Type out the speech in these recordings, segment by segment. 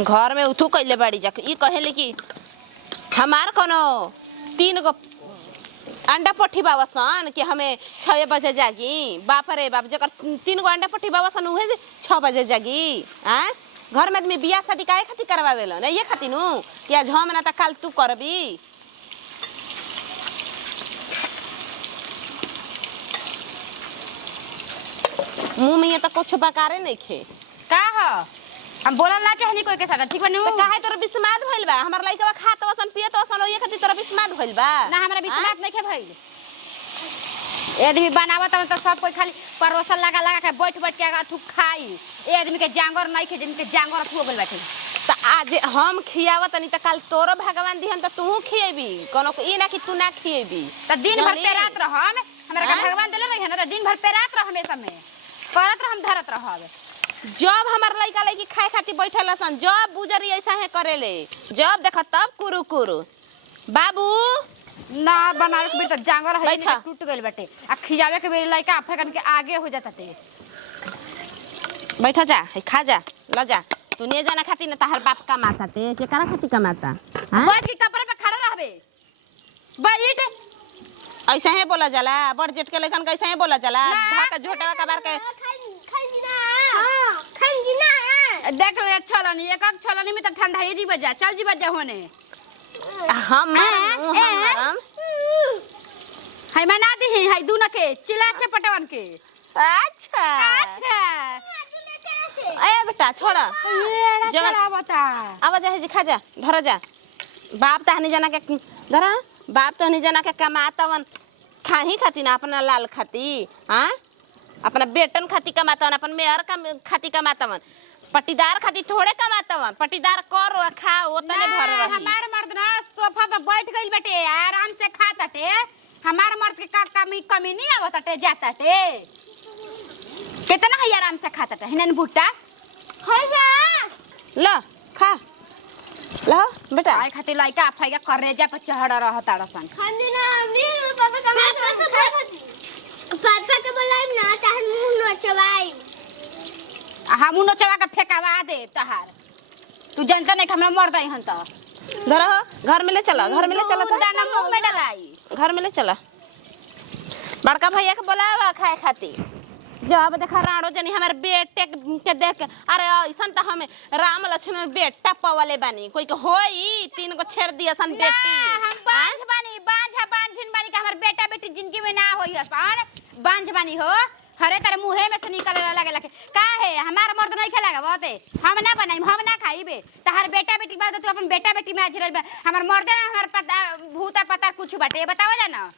घर में उठू कैले बाड़ी जा ई कहेले कि हमार कोनो 3 गो अंडा पट्टी बावसन कि हमें 6 बजे जागी। बाप रे बाप, जकर 3 गो अंडा पट्टी बावसन उहे 6 बजे जागी। घर में आदमी बियाह शादी काहे खातिर करवावेलो ना, ये खातिर नु कि आज हम ना त काल तू करबी। मुंह में ये तो कुछ बकारे नहीं खे का ह हम बोलल ना चाहनी कोई के साथ, ठीक बनी? तो काहे तोर बिस्मात भइल बा? हमर लइका खात वसन पियत वसन ये खातिर तोर बिस्मात भइल बा ना? हमरा बिस्मात नहीं खे भइल। ए आदमी बनावत तो सब कोई खाली परोसल लगा लगा के बैठ बैठ के अथु खाई। ए आदमी के जांगर नहीं खे, जिनके जांगर अथु हो गेल बाटे। त आज हम खियावत नहीं त काल तोरो भगवान दिहन त तू खिएबी, कोनो ई ना कि तू ना खिएबी। त दिन भर पे रात रह हमरा के भगवान देले रही ना, त दिन भर पे रात रह हमेशा में करत रह, हम धरत रहब। जब हमार लइका लइकी खाए खातिर बैठल सन, जब बुजरी ऐसा है करेले, जब देख तब कुरु कुरु। बाबू ना बनावे के बेटा जांगर है बैठा। टूट गइल बाटे आ खियावे के बेरी लइका अफेकन के आगे हो जाता ते। बैठा जा, खा जा, ल जा। तू नहीं जाना खातिर ना तहर बाप कमाता ते, के करा खातिर कमाता? बैठ के कपड़े पे खड़ा रहबे। बैठ ऐसा है बोला जाला? बड़ जेठ के लइकन कैसे है बोला जाला? भाका झोटावा कबार के देख ले छलनी एक एक छलनी में त ठंडा ही जी बजा, चल जी बजा होने। हम हाय मना दी है, हाय दूना के चिल्ला चपटवन के। अच्छा अच्छा ए बेटा छोड़ा, ये चला बता। अब जा जी, खा जा, धर जा। बाप तहनी जना के धरा, बाप तहनी जना के कमातवन खाही खाती ना, अपना लाल खाती। हाँ, अपना बेटन खाती कमातवन, अपन मेहर खाती कमातवन, पट्टीदार खाती थोड़े कमातवन। पट्टीदार कर खा ओतने भर रही। हमार मर्द ना सोफा पे बैठ गइल बेटे, आराम से खाताटे। हमार मर्द के का कमी नहीं आवताटे जाताटे। कितना है आराम से खाताटे हिनन भुट्टा हो जा। ला खा ला बेटा। आय खातिर लइका अफाइगा करेजा पे चढ़ रहता रसन। खाने ना हमनी पापा के बोलाइम ना तहन मुंह न चबाई। हम उनो चबा के फेंकावा दे तहार। तू जानता नहीं कि हमरा मर्द है हन त। धर घर में ले चला, घर में ले चला, दाना मुंह में डलाई, घर में ले चला। बड़का भैया के बोलावा खाए खातिर। जब देखा राणो जनी हमारे बेटे के देख के, अरे ऐसा तो हमें राम लक्ष्मण बेटा पवले बानी, कोई के होई 3 गो छेड़ दिया सन बेटी। हम बांझ बानी, बांझिन बानी के हमर बेटा बेटी जिंदगी में ना होई हसन। बांझ बानी हो, हरे तारे मुंहे में से निकले लगे का है? हमार मर्द नहीं खेलागा बहुते, हम ना बनाई, हम ना खाईबे। तहार बेटा बेटी बात तू अपन बेटा बेटी में आजरल हमर मर्द ना, हमर पता भूता पता कुछ बाटे बतावा जा ना।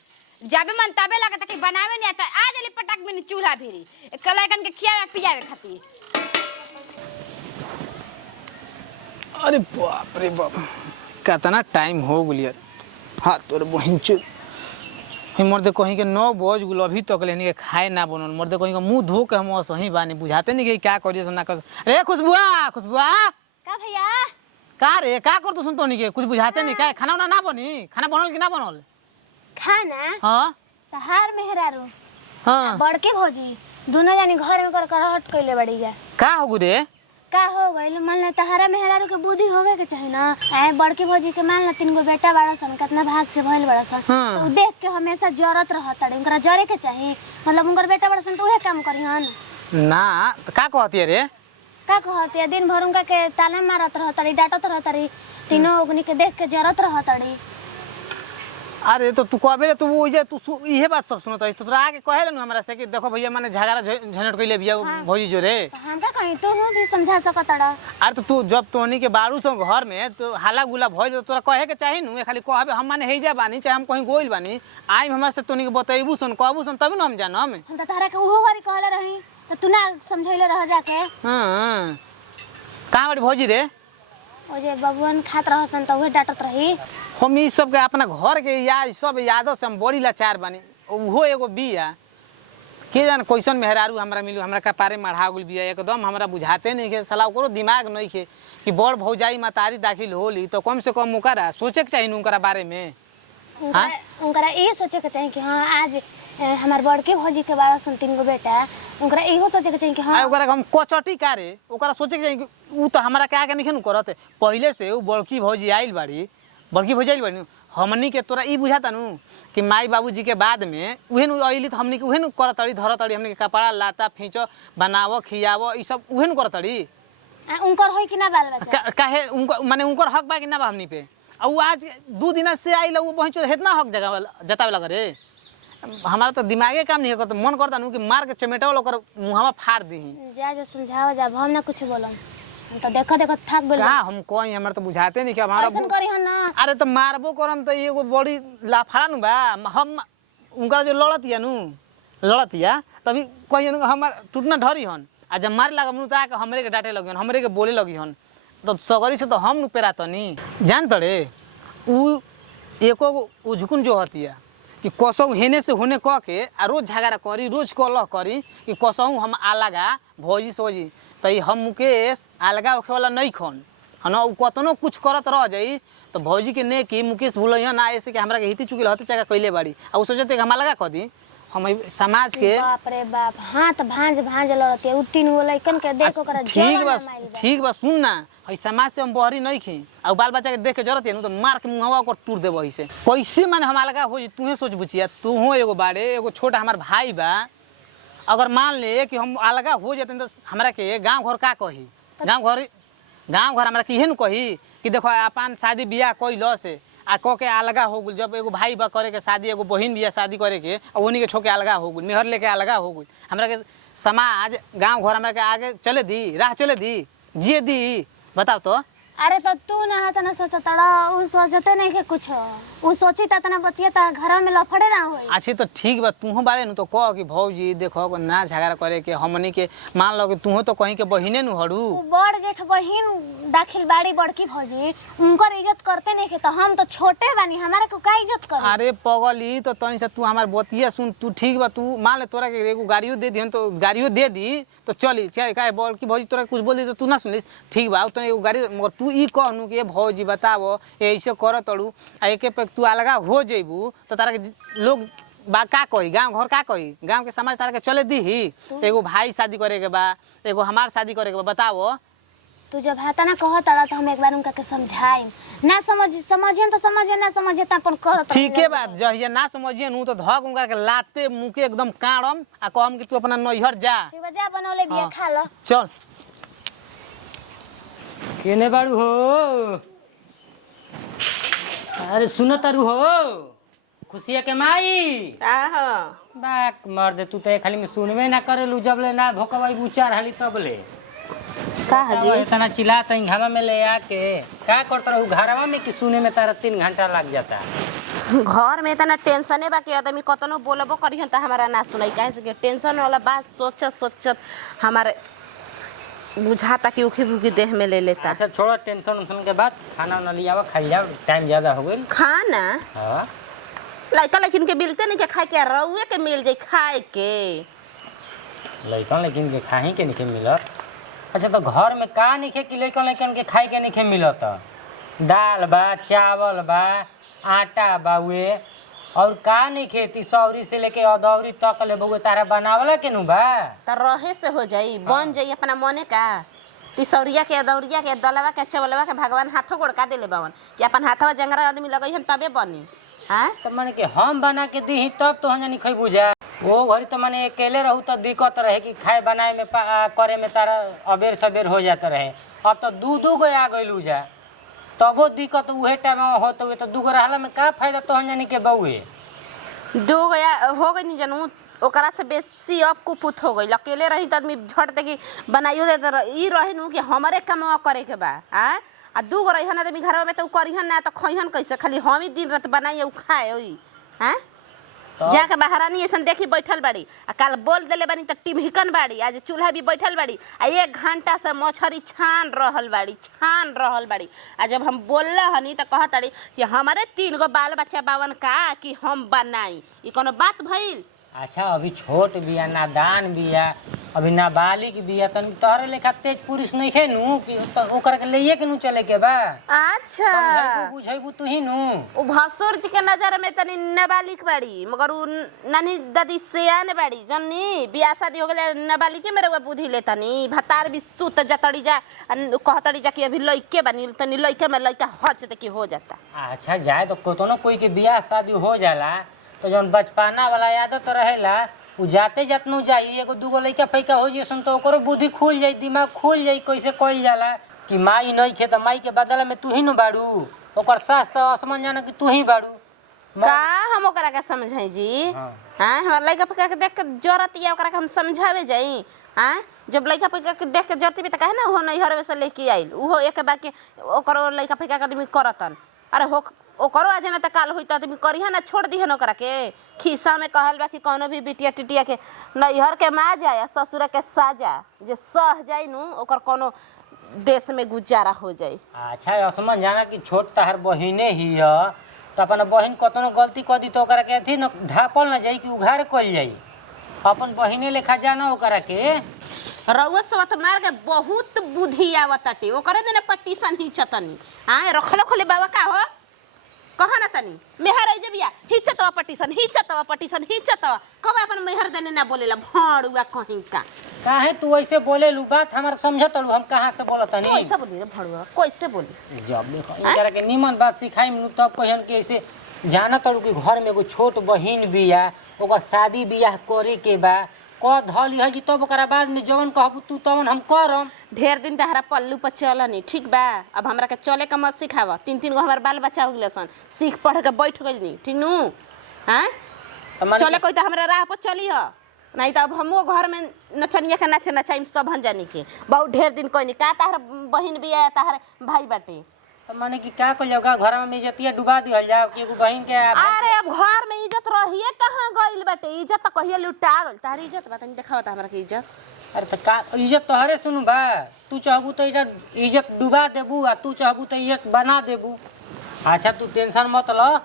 जब मन तबे लगता कि बनावे नहीं आता, आज ले पटक में चूल्हा भिरी कलाकन के खियावे पियावे खातिर। अरे बाप रे बाप, कितना टाइम हो गलिया। हाँ तोर बहिन चु मर्दे कहीं के 9 बज गल, अभी तक लेनी के खाए ना बनल। मर्दे कहीं के मुंह धो के हम सही बानी, बुझाते नहीं कि क्या करिए ना कर। अरे खुशबुआ, खुशबुआ का भैया का रे का कर तू सुन तो नहीं के कुछ बुझाते नहीं का? खाना ना बनी? खाना बनल कि ना बनल? खाना हाँ तहार मेहरारू हाँ बड़के भौजी दोनों जानी घर में कर हट कइले बड़ी जा। का हो गुरे? का हो गइल? मान ले तहारा मेहरारू के बुद्धि होवे के चाहिए ना। ए बड़के भौजी के मान ले 3 गो बेटा बड़ा सन, कितना भाग से भइल बड़ा सन। हाँ। तो देख के हमेशा जरत रहत रे, उनकरा जरे के चाहिए। मतलब उनकर बेटा बड़ा सन तो उहे काम करिहन ना। तो का कहती रे? का कहती है? दिन भर उनका के ताना मारत रहत रे, डांटत रहत रे, तीनों ओगनी के देख के जरत रहत रे। अरे तो तू कहबे तू वो जे तू इहे बात सब सुनत है तो तोरा आके कहे न हमरा से कि देखो भैया माने झगड़ा झनट कइले बिया भौजी जो रे। हम का कहीं तू भी समझा सकतड़ा। अरे तो तू जब तोनी के बारू सो घर में तो हाला गुला भइल तो तोरा कहे के चाही नु, खाली कहबे हम माने हेजा बानी चाहे हम कहीं गोइल बानी, आई हमरा से तोनी के बतैबू सुन कहबू सुन तभी न हम जानम। हम त तारा के उहो वारी कहले रही तो तू ना समझैले रह जाके। हां कहां बड़ी भौजी रे? ओ जे बबुअन खात रहसन त उहे डांटत रही। हम ई सब के अपना घर के याद सब यादों से हम बड़ी लाचार बानी। ओहो एगो बिया के जान कैसन मेहरारू हमरा मिलू, हमरा कपारे मढ़ा गुल बिया एकदम हमरा बुझाते नहीं के साला ओकरो दिमाग नहीं के कि बड़ भौजाई मतारी दाखिल होली तो कम से कम ओकरा सोचे के चाहिए उनकरा बारे में। उनकरा ये सोचे के चाहिए कि हाँ आज हमार बड़के भौजी के बारह सन 3 गो बेटा उनकरा इहो सोचे के चाहिए कि आ हाँ ओकरा हम कचटी कारे ओकरा सोचे के चाहिए कि ऊ तो हमरा के आगे नहीं करत पहले से ऊ बड़की भौजी आइल बाड़ी हमनी के तोरा ई बुझाता नु कि माई बाबूजी के बाद में उहे नु आइली तो हमनी के उहे नु करतड़ी धरतड़ी हमनी के कपड़ा लाता फींचो बनावो खियावो ई सब उहे नु करतड़ी उनकर होई कि ना बाल बच्चा काहे उनको माने उनकर हक बा कि ना बा हमनी पे आ ऊ आज 2 दिन से आइल ऊ पहुंचो इतना हक जतावे लग रे हमारा तो दिमागे काम नहीं करता मन करता नु कि मार के चमेटा ओकर मुहावा फाड़ दी जा जो समझाओ जा हम ना कुछ बोलम हम तो देखो देखो थक गेल का हम कोई हमरा तो बुझाते नहीं कि हमारा ऐसन करी हम ना अरे तो मारबो करम तो एगो बड़ी लाफड़ा नु बा हम उनका जो लड़तिया तभी कहिए नु हमार टूटना ढरी हन आ जब मारे लागम नु ता के हमरे के डांटे लगी हन हमरे के बोले लगी हन तो सगरी से तो हम नु पेरा तनी जान तड़े उ एको उझकुन जो हतिया कि कसौ हेने से होने कह के आ रोज झगड़ा करी रोज कलह करी कि कसौ हम अलगा भौजी सोजी तो हम मुकेश अलगा होखे वाला नहीं खन हन उ कतनो कुछ करत रह जाई तो भौजी के ने कि मुकेश भूलिया ना ऐसे कि हमरा के हिती चुकी हते चाका कइले बाड़ी आ उ सोचते कि हम अलगा क दी हम समाज के बाप रे बाप हाथ भांज लड़ते उ 3 गो लइकन के देखो करा ठीक बा सुन ना हई समाज से हम बहरी नहीं खी आ बाल बच्चा के देख के जरूरत है नु तो मार के मुंहवा ओकर तोड़ देबो ऐसे कैसे माने हम अलगा हो जी तूहे सोच बुचिया तू हो एगो बाड़े एगो छोटा हमार भाई बा अगर मान ले कि हम अलगा हो जाते तो हमरा के गांव घर का कही गांव घर हमरा के न कही कि देखो अपन शादी बियाह कइलो से आ क के अलगा हो गेल जब एगो भाई बा करे के शादी एगो बहिन बियाह शादी करे के आ ओनी के छोके अलगा हो गेल मेहर लेके अलगा हो गेल हमरा के समाज गांव घर हमरा के आगे चले दी राह चले दी जिए दी बताओ तो अरे तो तू ना तना सोचता उ सोचते नहीं के कुछ उ सोची तना बतिया ता घर में लफड़े ना होई अच्छी तो ठीक बा तू बारे नु तो कह कि भौजी देखो ना झगड़ा करे के हमनी के मान लो कि तू तो कहीं के बहिने नु हड़ू बड़ जेठ बहिन दाखिल बाड़ी बड़की भौजी उनकर इज्जत करते नहीं के तो हम तो छोटे बानी हमारे को का इज्जत कर अरे पगली तो तनी से तू हमार बतिया सुन तू ठीक बा तू मान ले तोरा के एगो गाड़ियों दे दी तो गाड़ियों दे दी तो चली चाहे का बड़की भौजी तोरा कुछ बोली तो तू ना सुनलिस ठीक बा तो एगो गाड़ी मगर तू ई कहनु कि भौजी बतावो ऐसे कर तड़ू आ एके पे तू अलगा हो जेबू तो तारा के लोग बा का कही गांव घर का कही गांव के समाज तारा के चले दी ही एगो भाई शादी करे के बा एगो हमार शादी करे के बा बतावो तू जब हाथा ना कह तारा तो हम एक बार उनका के समझाई ना समझिए तो समझिए ना समझिए तो अपन कर ठीक है बात जहिया ना समझिए नु तो धक उनका के लाते मुके एकदम काड़म आ कहम कि तू अपना नैहर जा ठीक बा जा बनौले बिया खा लो चल केने बाड़ू हो अरे सुनो तारू हो खुशिया के माई आहो बाक मार दे तू तो खाली में सुनबे ना करेलू जब ले ना भोकवाई बुचार हाली तब ले का हजी इतना चिल्लाता घामा में ले आके का करत रहू घरवा में कि सुने में तारा 3 घंटा लग जाता घर में इतना टेंशने बा कि आदमी कतनो बोलबो करिहन त हमरा ना सुनाई काहे से कि टेंशन वाला बात सोचत हमारे बुझाता कि उखी भूखी देह में ले लेता अच्छा छोड़ो टेंशन उनसन के बाद खाना ना लियावा खाई जाओ टाइम ज्यादा हो गइल खाना हां लइका लेकिन के मिलते नहीं के खाए के रउए के मिल जाई खाए के लइकन लेकिन के खाही के नहीं मिलत अच्छा तो घर में का नहीं कि लइकन लेकिन के खाए के नहीं मिलत दाल बा चावल बा आटा बा वे और का नहीं खेती सौरी से लेके अदौरी तक ले बउए तारा बनावला के नु बा त रहे से हो जाई बन जाई अपना मने का पिसौरिया के अदौरिया के दलवा के चावलवा के भगवान हाथों गोड़का देले बावन कि अपन हाथवा जंगरा आदमी लगई तबे बनी हां तो माने कि हम बना के दी तब तो हने खई बुझा वो घड़ी तो माने अकेले रहू तो दिक्कत रहे कि खाए बनाए में करे में तारा अबेर सबेर हो जाता रहे अब तो दू गो आ गइलू जा तबो दिक्कत उहे टाइम में होत हुए तो 2 गो रहला में का फायदा तो हने के बउए 2 गया हो गई नहीं जानू ओकरा से बेसी अब कुपुत हो गई अकेले रही तो आदमी झट दे कि बनाइयो दे ई रहे नु कि हमरे कमवा करे के बा हां आ 2 गो रही आदमी घरवा में तो करिहन ना तो खइहन कैसे खाली हम ही दिन रात बनाई उ खाए ओई हां जाके महारानी ऐसा देखी बैठल बाड़ी आ कल बोल देले बानी त टिमहिकन बाड़ी आज चूल्हा भी बैठल बाड़ी आ 1 घंटा से मछरी छान रहल बाड़ी आ जब हम बोलला हनी त कहताड़ी कि हमारे 3 गो बाल बच्चा बावन का कि हम बनाई ई कोनो बात भइल अच्छा अभी छोट बिया नादान बिया अभी नाबालिग बिया तनी तोहरे लेखा तेज पुरुष नहीं खे नु कि ओकर के लेके के नु चले के बा। अच्छा बुझेबू तू ही नु। उ भसुर जी के नजर में तनी नाबालिग बाड़ी मगर उ नानी दादी सियान बाड़ी जन्नी बियाह शादी हो गेले नाबालिग के मेरे बुद्धि ले तनी भतार भी सुत जतड़ी जा कहतड़ी जा कि अभी लइके बनी तनी लइके में लइका हच दे के हो जाता। अच्छा जाए तो कोनो कोई के बियाह शादी हो जाला तो जौन बचपना वाला आदत रहेला उ जाते जतनु जाई एगो दूगो लइका फैका हो जइसन तो ओकरो बुद्धि खुल जाई दिमाग खुल जाई कैसे कइल जाला कि माई नहीं खे त माई के बदला में तू ही न बाड़ू ओकर सास तो आसमान जाना कि तू ही बाड़ू। का हम ओकरा के समझाई जी हां हमर लइका फैका के देख के जरत या ओकरा के हम समझावे जाई हां जब लइका फैका के देख के जरती भी त कहे ना हो नहीं हरवे से लेके आइल उहो एक बाकी ओकरो लइका फैका के आदमी करतन अरे हो ओकरो आज ना त काल होई त आदमी करिहा ना छोड़ दिहन ओकरा के खिस्सा में कहल बा कि कोनो भी बिटिया टिटिया के नैहर के मा जाए ससुर के साजा जे सह जाई नु ओकर कोनो देश में गुजारा हो जाई। अच्छा असमन जाना कि छोट तहर बहिने ही ह त अपन बहिन कतनो गलती क दी तो ओकरा के थी न ढापल ना जाई कि उघार कइल जाई अपन बहिने लेखा जाना ओकरा के रउआ सवत मार के बहुत बुद्धि आवताटे ओकरे देने पट्टी संधी चतनी हां रखले खोले बाबा का हो कहा ना तनी मेहर आई जबिया हिचतवा पटीसन कब अपन मेहर देने ना बोलेला भड़ुआ कहीं का काहे तू ऐसे बोले लू बात हमार समझत लू हम कहां से बोलतनी कैसे बोली रे भड़ुआ कैसे बोली जब देखो एकरा के निमन बात सिखाई नु तब कहन के ऐसे जानत लू कि घर में एगो छोट बहिन बिया ओकर शादी बियाह करे के बा क धली है जी तब ओकरा बाद में जवन कहबू तू तवन हम करम। ढेर दिन तहरा पल्लू पर चलनी ठीक बा अब हमरा के चले का मत सिखावा 3-3 गो हमार बाल बच्चा हो गेल सन सीख पढ़ के बैठ गइलनी ठीक नु हां चले कोई त हमरा राह पर चली ह नहीं त अब हमो घर में नचनिया के नाचे नचाइम सब हन जानी के बहुत ढेर दिन कोई नहीं का तहर बहिन बिया तहर भाई बाटे तो माने कि का कइल जाओ घर में इज्जतिया डुबा दिहल जाओ कि एगो बहिन के अरे अब घर में इज्जत रहिए कहां गइल बाटे इज्जत त कहिए लुटा गइल तार इज्जत बा तनी देखावा त हमरा के इज्जत। अरे तो का इज्जत तोहरे सुनु बा तू चाहबू तो इज्जत डुबा देबू आ तू चाहबू तो इज्जत बना देबू। अच्छा तू टेंशन मत ल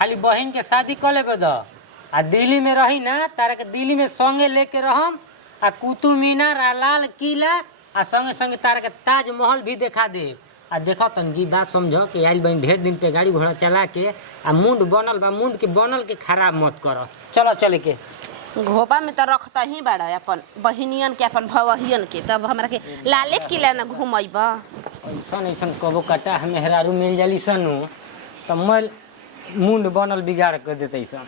खाली बहिन के शादी कर लेबे द आ दिल्ली में रही ना तारे के दिल्ली में संगे लेके रहम आ कुतुब मीनार आ लाल किला आ संगे संगे तारे के ताजमहल भी देखा दे आ देखो तनगी बात समझो कि आइल बहन ढेर दिन पे गाड़ी घोड़ा चला के आ मुंड बनल बा मुंड के बनल के खराब मत करो चलो चले के घोपा में तो रखता ही बड़ा अपन बहिनियन के अपन भवहियन के तब हमरा के लाले किला न घुमैबा ऐसन ऐसन कबो कटा मेहरारू मिल जाली सनु तो मैल मुंड बनल बिगाड़ कर देते सन।